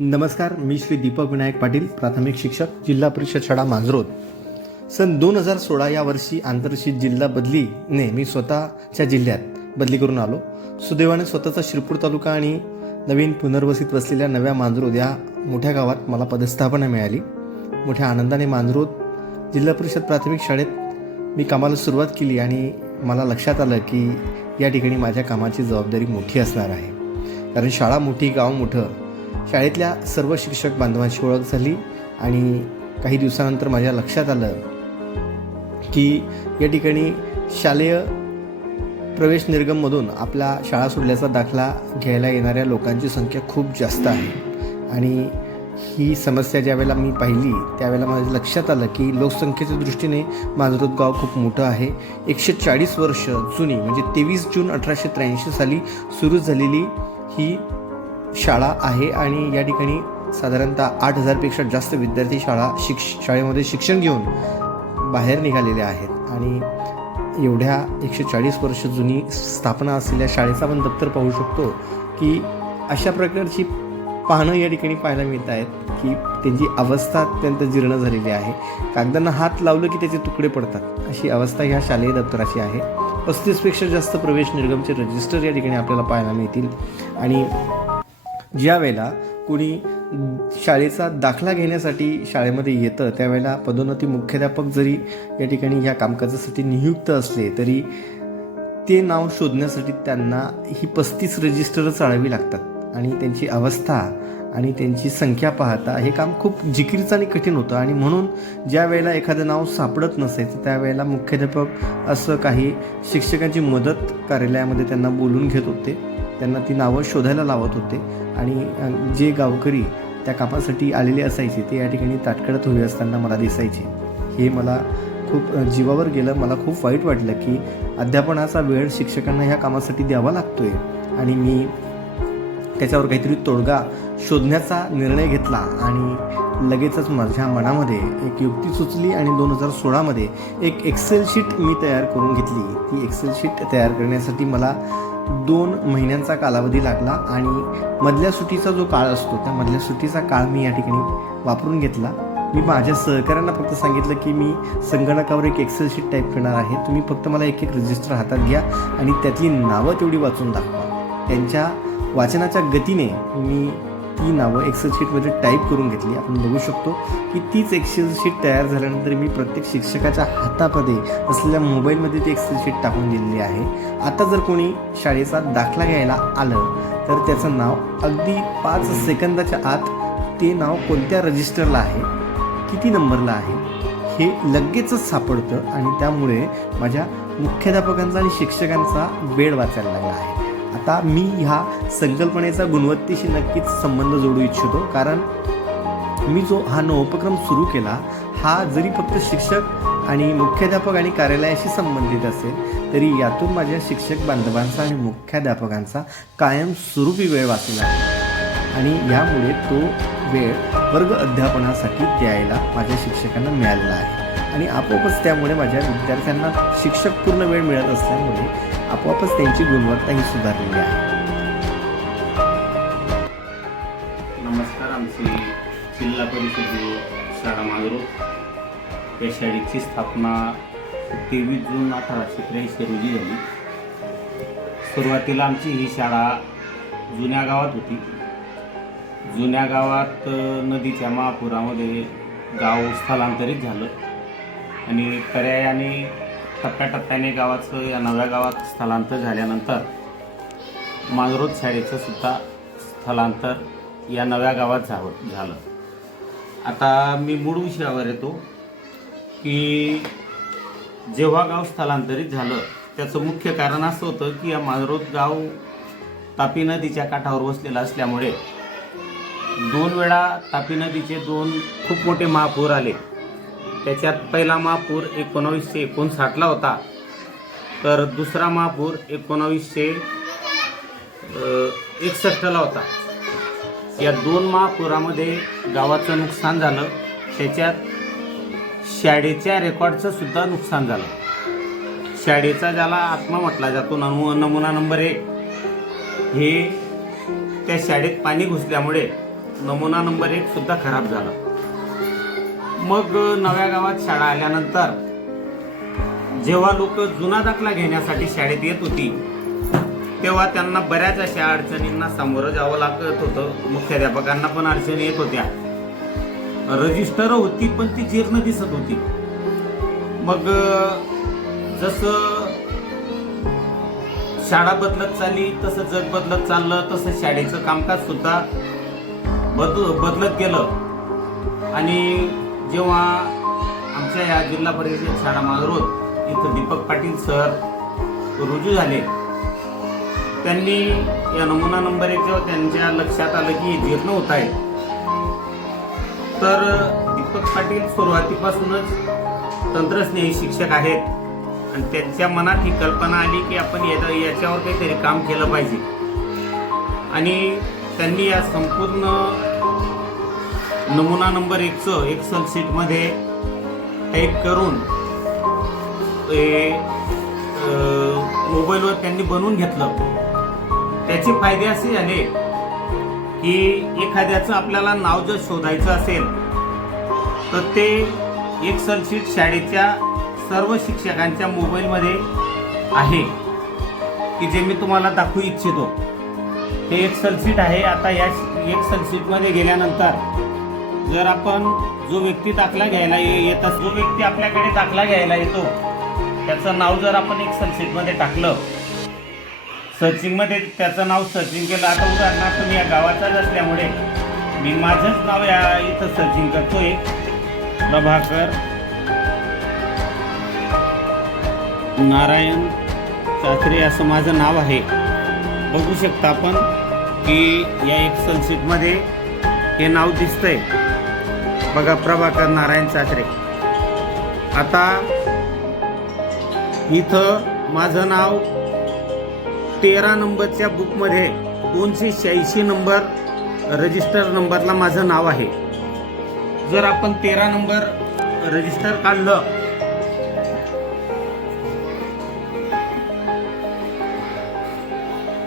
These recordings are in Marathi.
नमस्कार, मी श्री दीपक विनायक पाटील, प्राथमिक शिक्षक, जिल्हा परिषद शाळा मांजरोद. सन 2016 या वर्षी आंतरशित जिल्हा बदलीने मी स्वतःच्या जिल्ह्यात बदली करून आलो. सुदैवाने स्वतःचा शिरपूर तालुका आणि नवीन पुनर्वसित वसलेल्या नव्या मांजरोद या मोठ्या गावात मला पदस्थापना मिळाली. मोठ्या आनंदाने मांजरोद जिल्हा परिषद प्राथमिक शाळेत मी कामाला सुरुवात केली आणि मला लक्षात आलं की या ठिकाणी माझ्या कामाची जबाबदारी मोठी असणार आहे. कारण शाळा मोठी, गाव मोठं. शाळेतल्या सर्व शिक्षक बांधवांची ओळख झाली आणि काही दिवसानंतर माझ्या लक्षात आलं की या ठिकाणी शालेय प्रवेश निर्गममधून आपला शाळा सोडल्याचा दाखला घ्यायला येणाऱ्या लोकांची संख्या खूप जास्त आहे. आणि ही समस्या ज्यावेळेला मी पाहिली त्यावेळेला माझ्या लक्षात आलं की लोकसंख्येच्या दृष्टीने मांजरोद गाव खूप मोठं आहे. 140 वर्ष जुनी, म्हणजे 23 जून 1883 साली सुरू झालेली ही शाळा आहे आणि या ठिकाणी साधारणतः 8,000पेक्षा जास्त विद्यार्थी शाळेमध्ये शिक्षण घेऊन बाहेर निघालेले आहेत. आणि एवढ्या 140 वर्ष जुनी स्थापना असलेल्या शाळेचा आपण दप्तर पाहू शकतो की अशा प्रकारची पानं या ठिकाणी पाहायला मिळत आहेत की त्यांची अवस्था अत्यंत जीर्ण झालेली आहे. कागदांना हात लावलं की त्याचे तुकडे पडतात, अशी अवस्था ह्या शालेय दप्तराची आहे. 35पेक्षा जास्त प्रवेश निर्गमचे रजिस्टर या ठिकाणी आपल्याला पाहायला मिळतील. आणि ज्या वेळेला कोणी शाळेचा दाखला घेण्यासाठी शाळेमध्ये येतं त्यावेळेला पदोन्नती मुख्याध्यापक जरी या ठिकाणी ह्या कामकाजासाठी नियुक्त असले तरी ते नाव शोधण्यासाठी त्यांना ही 35 रजिस्टरं चाळावी लागतात. आणि त्यांची अवस्था आणि त्यांची संख्या पाहता हे काम खूप जिकिरीचं आणि कठीण होतं. आणि म्हणून ज्या वेळेला एखादं नाव सापडत नसायचं त्यावेळेला मुख्याध्यापक असं काही शिक्षकांची मदत कार्यालयामध्ये त्यांना बोलून घेत होते, त्यांना ती नावं शोधायला लावत होते. आणि जे गावकरी त्या कामासाठी आलेले असायचे ते या ठिकाणी ताटकळत उभे असताना मला दिसायचे. हे मला खूप जीवावर गेलं. मला खूप वाईट वाटलं की अध्यापनाचा वेळ शिक्षकांना ह्या कामासाठी द्यावा लागतोय. आणि मी त्याच्यावर काहीतरी तोडगा शोधण्याचा निर्णय घेतला आणि लगेचच माझ्या मनामध्ये एक युक्ती सुचली आणि 2016मध्ये एक एक्सेल शीट मी तयार करून घेतली. ती एक्सेल शीट तयार करण्यासाठी मला 2 महिन्यांचा कालावधी लागला आणि मधल्या सुट्टीचा जो काळ असतो त्या मधल्या सुट्टीचा काळ मी या ठिकाणी वापरून घेतला. मी माझ्या सहकाऱ्यांना फक्त सांगितलं की मी संगणकावर एक एक्सेल शीट टाईप करणार आहे, तुम्ही फक्त मला एक रजिस्टर हातात घ्या आणि त्यातली नावं तेवढी वाचून दाखवा. त्यांच्या वाचनाच्या गतीने मी ती नावं एक्सेल शीटमध्ये टाईप करून घेतली. आपण बघू शकतो की तीच एक्सेल शीट तयार झाल्यानंतर मी प्रत्येक शिक्षकाच्या हातामध्ये असलेल्या मोबाईलमध्ये ती एक्सेल शीट टाकून दिलेली आहे. आता जर कोणी शाळेचा दाखला घ्यायला आलं तर त्याचं नाव अगदी 5 सेकंदाच्या आत ते नाव कोणत्या रजिस्टरला आहे, किती नंबरला आहे हे लगेचच सापडतं. आणि त्यामुळे माझ्या मुख्याध्यापकांचा आणि शिक्षकांचा वेळ वाचायला लागला आहे. आता मी ह्या संकल्पनेचा गुणवत्तेशी नक्कीच संबंध जोडू इच्छितो. कारण मी जो हा उपक्रम सुरू केला हा जरी फक्त शिक्षक आणि मुख्याध्यापक आणि कार्यालयाशी संबंधित असेल तरी यातून माझ्या शिक्षक बांधवांचा आणि मुख्याध्यापकांचा कायमस्वरूपी वेळ वाचला आहे. आणि यामुळे तो वेळ वर्ग अध्यापनासाठी द्यायला माझ्या शिक्षकांना मिळालेला आहे. आणि आपोआपच त्यामुळे माझ्या विद्यार्थ्यांना शिक्षक पूर्ण वेळ मिळत असल्यामुळे आपोआपच त्यांची गुणवत्ता ही सुधारलेली आहे. नमस्कार. आमची जिल्हा परिषद शाळा मांजरोद या शाळेची स्थापना 23 जून 1883 रोजी झाली. सुरुवातीला आमची ही शाळा जुन्या गावात होती. जुन्या गावात नदीच्या महापुरामध्ये गाव स्थलांतरित झालं आणि पर्यायाने टप्प्याटप्प्याने गावाचं या नव्या गावात स्थलांतर झाल्यानंतर मांजरोद शाळेचं सुद्धा स्थलांतर या नव्या गावात झालं. आता मी मूळ विषयावर येतो की जेव्हा गाव स्थलांतरित झालं त्याचं मुख्य कारण असं होतं की या मांजरोद गाव तापी नदीच्या काठावर वसलेलं असल्यामुळे 2 वेळा तापी नदीचे 2 खूप मोठे महापूर आले. त्याच्यात पहिला महापूर 1959ला होता तर दुसरा महापूर 1961ला होता. या 2 महापुरामध्ये गावाचं नुकसान झालं. त्याच्यात शाळेच्या रेकॉर्डचं सुद्धा नुकसान झालं. शाळेचा ज्याला आत्मा म्हटला जातो, नमुना नंबर 1 हे त्या शाळेत पाणी घुसल्यामुळे नमुना नंबर 1 सुद्धा खराब झाला. मग नव्या गावात शाळा आल्यानंतर जेव्हा लोक जुना दाखला घेण्यासाठी शाळेत येत होती तेव्हा त्यांना बऱ्याच अशा अडचणींना सामोरं जावं लागत होतं. मुख्याध्यापकांना पण अडचणी येत होत्या. रजिस्टर होती पण ती जीर्ण दिसत होती. मग जसं शाळा बदलत चालली तसं जग बदलत चाललं, तसं शाळेचं कामकाज सुद्धा बदलत गेलं. आणि जेव्हा आमच्या या जिल्हा परिषद शाळा मांजरोद इथं दीपक पाटील सर रुजू झाले, त्यांनी या नमुना नंबर 1 जेव्हा त्यांच्या लक्षात आलं की जीर्ण होत आहे, तर दीपक पाटील सुरुवातीपासूनच तंत्रस्नेही शिक्षक आहेत आणि त्यांच्या मनात ही कल्पना आली की आपण याच्यावर काहीतरी काम केलं पाहिजे. आणि त्यांनी या संपूर्ण नमुना नंबर 1चं एक्सेल शीटमध्ये टाईप करून मोबाईलवर त्यांनी बनवून घेतलं. त्याचे फायदे असे झाले की एखाद्याचं आपल्याला नाव जर शोधायचं असेल तर ते एक्सेल शीट शाळेच्या सर्व शिक्षकांच्या मोबाईलमध्ये आहे की जे मी तुम्हाला दाखवू इच्छितो. ते एक्सेल शीट आहे. आता या एक्सेल शीटमध्ये गेल्यानंतर जर आपण जो व्यक्ती दाखला घ्यायला जो व्यक्ती आपल्याकडे दाखला घ्यायला येतो त्याचं नाव जर आपण एक्सेल शीटमध्ये टाकलं, सर्चिंगमध्ये त्याचं नाव सर्चिंग केलं. आता उदाहरणार्थ मी या गावाचाच असल्यामुळे मी माझंच नाव या इथं सर्चिंग करतोय. प्रभाकर नारायण सासरे असं माझं नाव आहे. बघू शकता आपण की या एक्सेल शीटमध्ये हे नाव दिसतंय बघा, प्रभाकर नारायण सासरे. आता इथं माझं नाव 13 नंबरच्या बुकमध्ये 286 नंबर रजिस्टर नंबरला माझं नाव आहे. जर आपण 13 नंबर रजिस्टर काढलं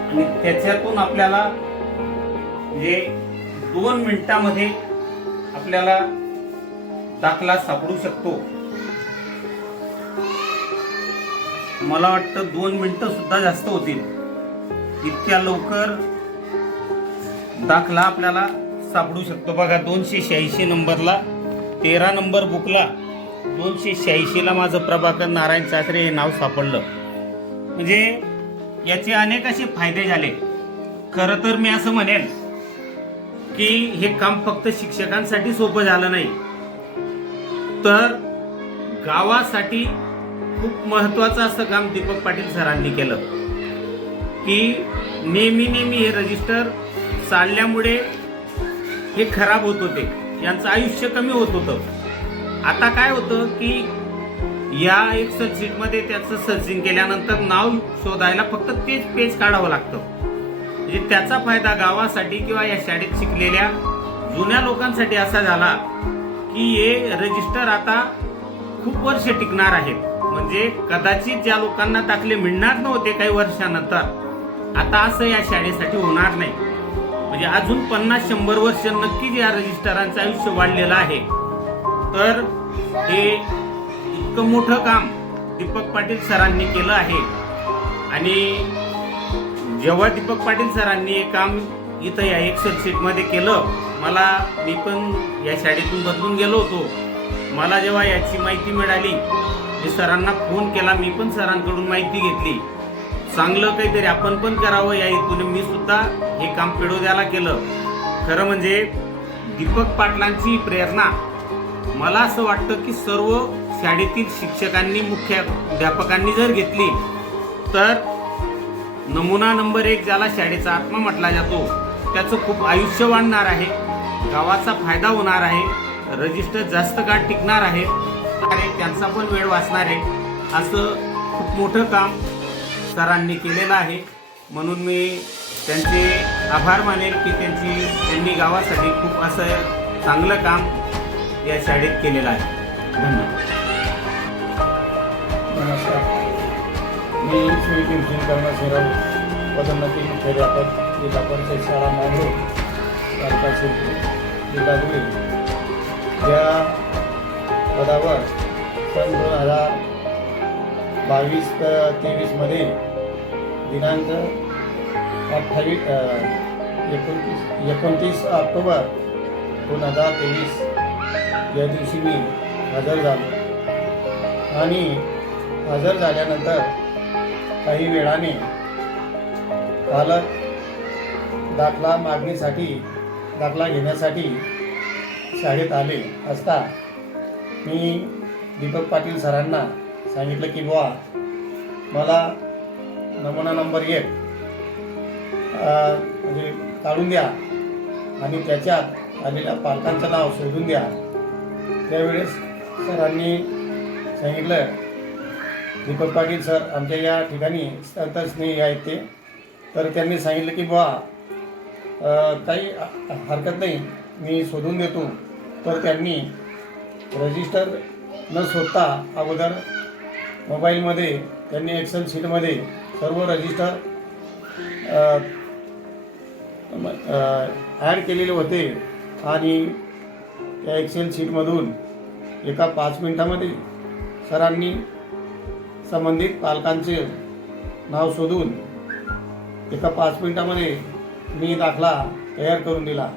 आणि त्याच्यातून आपल्याला म्हणजे 2 मिनिटांमध्ये आपल्याला दाखला सापडू शकतो. मला वाटतं 2 मिनिटं सुद्धा जास्त होतील. इतक्या लवकर दाखला आपल्याला सापडू शकतो. बघा 286 नंबरला 13 नंबर बुकला 286ला माझं प्रभाकर नारायण सासरे हे नाव सापडलं. म्हणजे याचे अनेक असे फायदे झाले. खरं तर मी असं म्हणेन की हे काम फक्त शिक्षकांसाठी सोपं झालं नाही, तर गावासाठी खूप महत्वाचं असं काम दीपक पाटील सरांनी केलं. की नेहमी हे रजिस्टर चालल्यामुळे हे खराब होत होते, यांचं आयुष्य कमी होत होतं. आता काय होतं की या एक्सेल शीटमध्ये त्याचं सर्चिंग केल्यानंतर नाव शोधायला फक्त तेच पेज काढावं लागतं. म्हणजे त्याचा फायदा गावासाठी किंवा या शाळेत शिकलेल्या जुन्या लोकांसाठी असा झाला की हे रजिस्टर आता खूप वर्ष टिकणार आहेत. म्हणजे कदाचित ज्या लोकांना दाखले मिळणार नव्हते काही वर्षानंतर, आता असं या शाळेसाठी होणार नाही. म्हणजे अजून 50-100 वर्ष नक्कीच या रजिस्टरांचं आयुष्य वाढलेलं आहे. तर हे इतकं मोठं काम दीपक पाटील सरांनी केलं आहे. आणि जेव्हा दीपक पाटील सरांनी हे काम इथं या एक्सेल शीटमध्ये केलं, मी पण या शाळेतून बदलून गेलो होतो. मला जेव्हा याची माहिती मिळाली, मी सरांना फोन केला, मी पण सरांकडून माहिती घेतली. चांगलं काहीतरी आपण पण करावं या हेतूने मी सुद्धा हे काम पेडोद्याला केलं. खरं म्हणजे दीपक पाटलांची प्रेरणा मला असं वाटतं की सर्व शाळेतील शिक्षकांनी मुख्याध्यापकांनी जर घेतली तर नमुना नंबर 1 ज्याला शाळेचा आत्मा म्हटला जातो त्याचं खूप आयुष्य वाढणार आहे, गावाचा फायदा होणार आहे, रजिस्टर जास्त काळ टिकणार आहे, त्यांचा पण वेळ वाचणार आहे. असं खूप मोठं काम सरांनी केलेलं आहे. म्हणून मी त्यांचे आभार मानेल की त्यांनी गावासाठी खूप असं चांगलं काम या शाळेत केलेलं आहे. धन्यवाद. नमस्कार, मी श्री भीमसेन कर्मसेराव पदोन्नती मुख्याध्यापक जिल्हा परिषद शाळा मांजरोद. तालुका शिरपूर जिल्हा धुळे या पदावर सन 2022-23 दिनांक 29 ऑक्टोबर 2023 या दिवशी मी हजर झालो आणि हजर झाल्यानंतर काही वेळाने पालक दाखला घेण्यासाठी शाळेत आले असता मी दीपक पाटील सरांना सांगितलं की बुवा मला नमुना नंबर 1 म्हणजे काढून द्या आणि त्याच्यात आलेल्या पालकांचं नाव शोधून द्या. त्यावेळेस सरांनी सांगितलं, दीपक पाटील सर आमच्या या ठिकाणी संतस्नेही आहेत ते, तर त्यांनी सांगितलं की बुवा काही हरकत नाही, मी शोधून देतो. तर त्यांनी रजिस्टर न शोधता अगोदर मोबाईलमध्ये त्यांनी एक्सेल शीटमध्ये सर्व रजिस्टर ॲड केलेले होते आणि त्या एक्सेल शीटमधून एका 5 मिनिटामध्ये सरांनी संबंधित पालकांचे नाव शोधून एका 5 मिनिटामध्ये मी दाखला तयार करून दिला.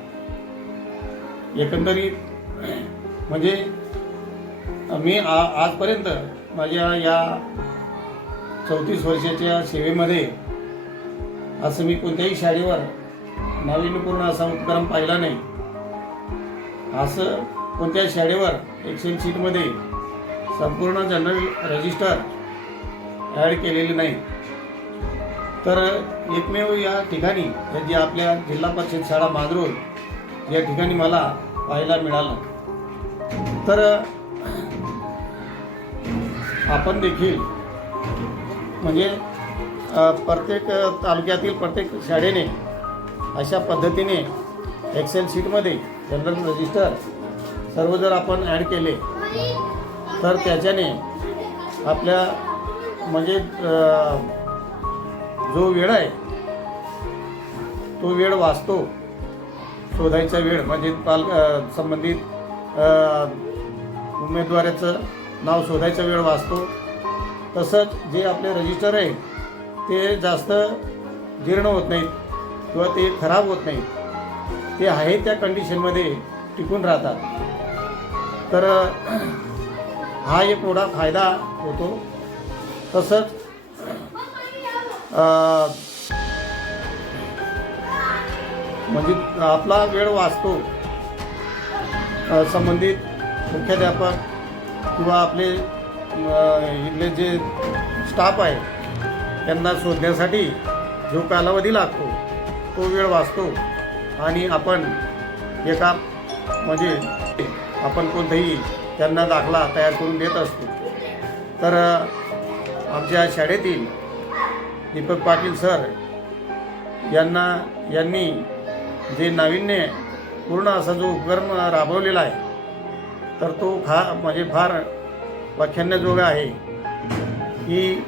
एकंदरीत म्हणजे मी आजपर्यंत माझ्या या 34 वर्षाच्या सेवेमध्ये असं मी कोणत्याही शाळेवर नाविन्यपूर्ण असा उपक्रम पाहिला नाही. असं कोणत्या शाळेवर एक्सेल शीटमध्ये संपूर्ण जनरल रजिस्टर ॲड केलेले नाही. तर एकमेव या ठिकाणी जे आपल्या जिल्हा परिषद शाळा मांजरोळ या ठिकाणी मला पाहायला मिळालं. तर आपण देखील म्हणजे प्रत्येक तालुक्यातील प्रत्येक शाळेने अशा पद्धतीने एक्सेल शीटमध्ये जनरल रजिस्टर सर्व जर आपण ॲड केले तर त्याच्याने आपल्या म्हणजे जो वेळ आहे तो वेळ वाचतो. शोधायचा वेळ म्हणजे संबंधित उमेदवाराचं नाव शोधायचा वेळ वाचतो. तसंच जे आपले रजिस्टर आहे ते जास्त जीर्ण होत नाहीत किंवा ते खराब होत नाहीत, ते आहे त्या कंडिशनमध्ये टिकून राहतात. तर हा एक मोठा फायदा होतो. तसंच म्हणजे आपला वेळ वाचतो. संबंधित मुख्याध्यापक किंवा आपले इथले जे स्टाफ आहे त्यांना शोधण्यासाठी जो कालावधी लागतो तो वेळ वाचतो आणि आपण एका म्हणजे आपण कोणताही त्यांना दाखला तयार करून देत असतो. तर आमच्या शाळेतील दीपक पाटील सर यांनी जे नाविन्य पूर्ण असा जो उपक्रम राबवलेला आहे तर तो म्हणजे फार व्याख्यानाजोगा आहे की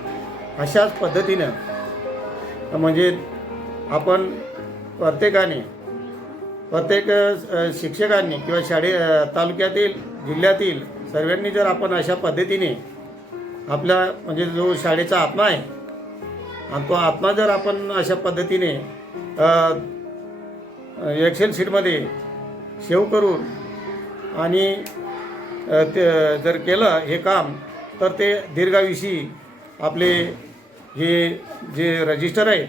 अशाच पद्धतीनं म्हणजे आपण प्रत्येक शिक्षकांनी किंवा तालुक्यातील जिल्ह्यातील सर्वांनी जर आपण अशा पद्धतीने आपला म्हणजे जो शाळेचा आत्मा आहे आणि तो आत्मा जर आपण अशा पद्धतीने एक्सेल शीटमध्ये सेव्ह करून आणि ते जर केलं हे काम तर ते दीर्घायुषी आपले हे जे रजिस्टर आहे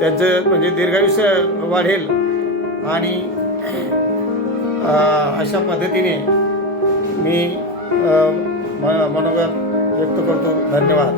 त्यांचं म्हणजे दीर्घायुष्य वाढेल आणि अशा पद्धतीने मी मनोगत व्यक्त करतो. धन्यवाद.